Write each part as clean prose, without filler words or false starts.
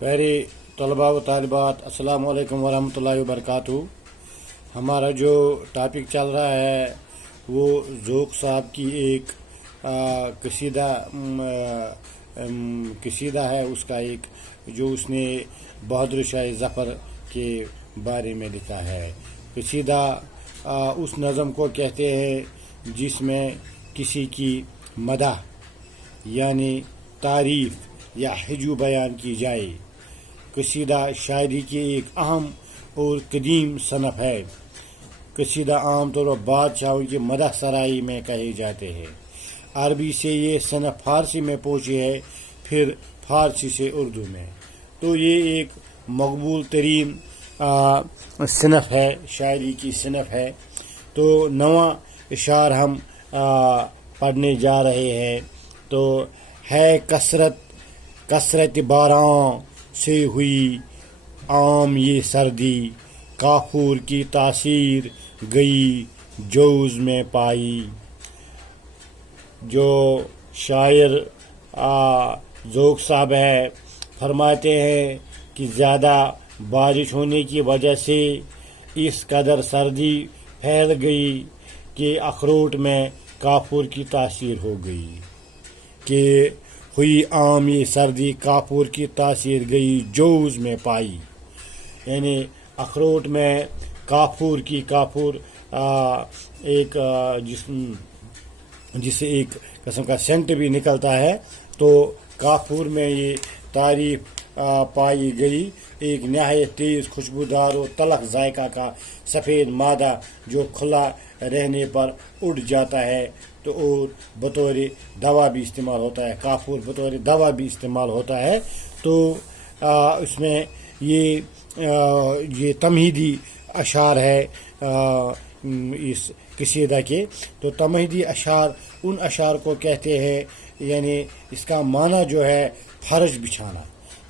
प्यारे तलबा व तालिबात, अस्सलाम वालेकुम वरहमतुल्लाहि वबरकातुहू। हमारा जो टॉपिक चल रहा है वो ज़ोक साहब की एक कसीदा है, उसका एक जो उसने बहादुर शाह ज़फ़र के बारे में लिखा है। कसीदा उस नज़म को कहते हैं जिसमें किसी की मदह यानी तारीफ़ या हिजू बयान की जाए। कसीदा शायरी की एक अहम और कदीम सनफ़ है। कसीदा आम तौर पर बादशाहों की मदह सराई में कहे जाते हैं। अरबी से ये सनफ़ फ़ारसी में पहुँची है, फिर फ़ारसी से उर्दू में। तो ये एक मकबूल तरीन सनफ़ है, शायरी की सनफ़ है। तो नवा इशार हम पढ़ने जा रहे हैं। तो है कसरत बारां से हुई आम ये सर्दी, काफूर की तासीर गई जोज़ में पाई। जो शायर ज़ोक साहब है, फरमाते हैं कि ज़्यादा बारिश होने की वजह से इस कदर सर्दी फैल गई कि अखरोट में काफूर की तासीर हो गई। कि हुई आम ये सर्दी, काफूर की तासीर गई जोज़ में पाई। यानी अखरोट में काफूर एक जिससे एक किस्म का सेंट भी निकलता है। तो काफूर में ये तारीफ पाई गई, एक नहायत तेज़ खुशबूदार और तलख जायका का सफ़ेद मादा जो खुला रहने पर उड़ जाता है। तो और बतौर दवा भी इस्तेमाल होता है, काफूर बतौर दवा भी इस्तेमाल होता है। तो इसमें ये तमहीदी अशार है इस कसीदा के। तो तमहीदी अशार उन अशार को कहते हैं, यानी इसका माना जो है फर्श बिछाना।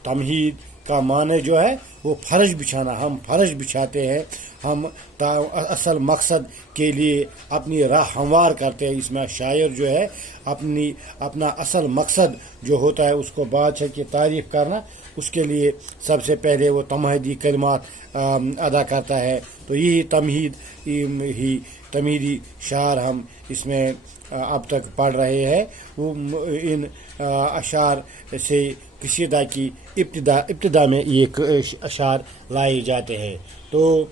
तमहीद का माने जो है वो फर्श बिछाना, हम फर्श बिछाते हैं, हम असल मकसद के लिए अपनी राह हमवार करते हैं। इसमें शायर जो है अपना असल मकसद जो होता है उसको बादशाह की तारीफ़ करना, उसके लिए सबसे पहले वो तमहीदी कलिमात अदा करता है। तो यही तमहीदी शार हम इसमें अब तक पढ़ रहे हैं। वो इन अशार से कसीदा की इब्तिदा में ये अशार लाए जाते हैं। तो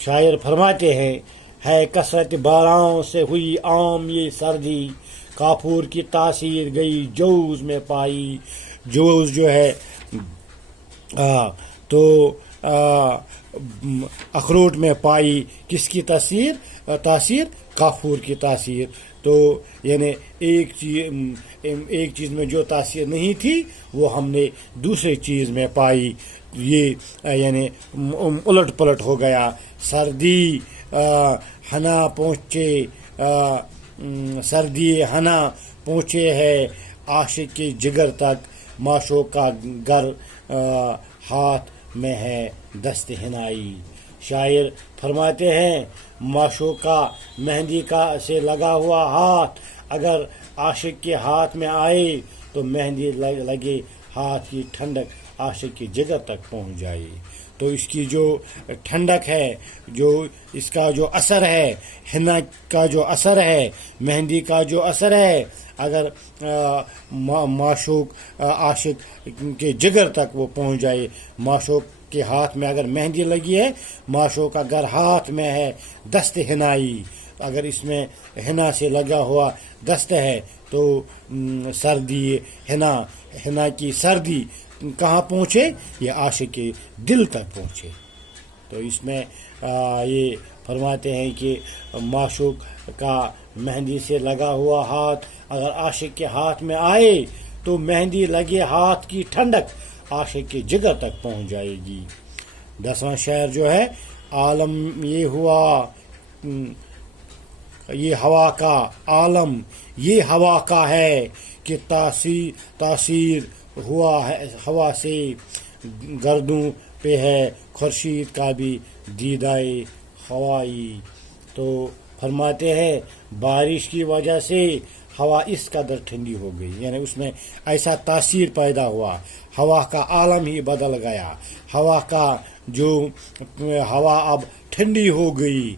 शायर फरमाते हैं, है कसरत बारां से हुई आम ये सर्दी, काफूर की तासीर गई जोज़ में पाई। जोज़ जो है तो अखरोट में पाई किसकी तासीर काफूर की तासीर। तो यानी एक चीज़ में जो तासीर नहीं थी वो हमने दूसरी चीज़ में पाई। ये यानी उलट पलट हो गया। सर्दी हना पहुँचे है आशिक के जिगर तक, माशोक का घर हाथ में है दस्त हिनाई। शायर फरमाते हैं, माशोक का मेहंदी का से लगा हुआ हाथ अगर आशिक के हाथ में आए तो मेहंदी लगे हाथ की ठंडक आशिक की जिगर तक पहुंच जाए। तो इसकी जो ठंडक है, जो इसका जो असर है, हिना का जो असर है, मेहंदी का जो असर है, अगर माशूक आशिक के जिगर तक वो पहुंच जाए। माशूक के हाथ में अगर मेहंदी लगी है, माशूक अगर हाथ में है दस्त हिनाई, अगर इसमें हिना से लगा हुआ दस्त है तो सर्दी हिना की सर्दी कहाँ पहुँचे, ये आशिक के दिल तक पहुँचे। तो इसमें ये फरमाते हैं कि माशूक का मेहंदी से लगा हुआ हाथ अगर आशिक के हाथ में आए तो मेहंदी लगे हाथ की ठंडक आशिक के जिगर तक पहुँच जाएगी। 10वां शेर जो है, आलम ये हुआ ये हवा का आलम ये हवा का है कि तासीर हुआ है हवा से, गर्दों पे है खुर्शीद का भी दीदाए हवाई। तो फरमाते हैं बारिश की वजह से ہوا اس قدر ٹھنڈی ہو گئی، یعنی اس میں ایسا تاثیر پیدا ہوا، ہوا کا عالم ہی بدل گیا، ہوا کا جو ہوا اب ٹھنڈی ہو گئی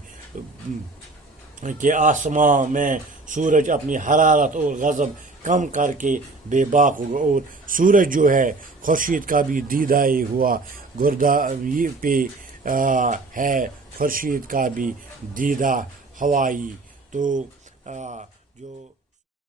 کہ آسمان میں سورج اپنی حرارت اور غضب کم کر کے بے باک ہو گیا، اور سورج جو ہے خورشید کا بھی دیدہ ہی ہوا، گردہ پہ ہے خورشید کا بھی دیدہ ہوائی، تو جو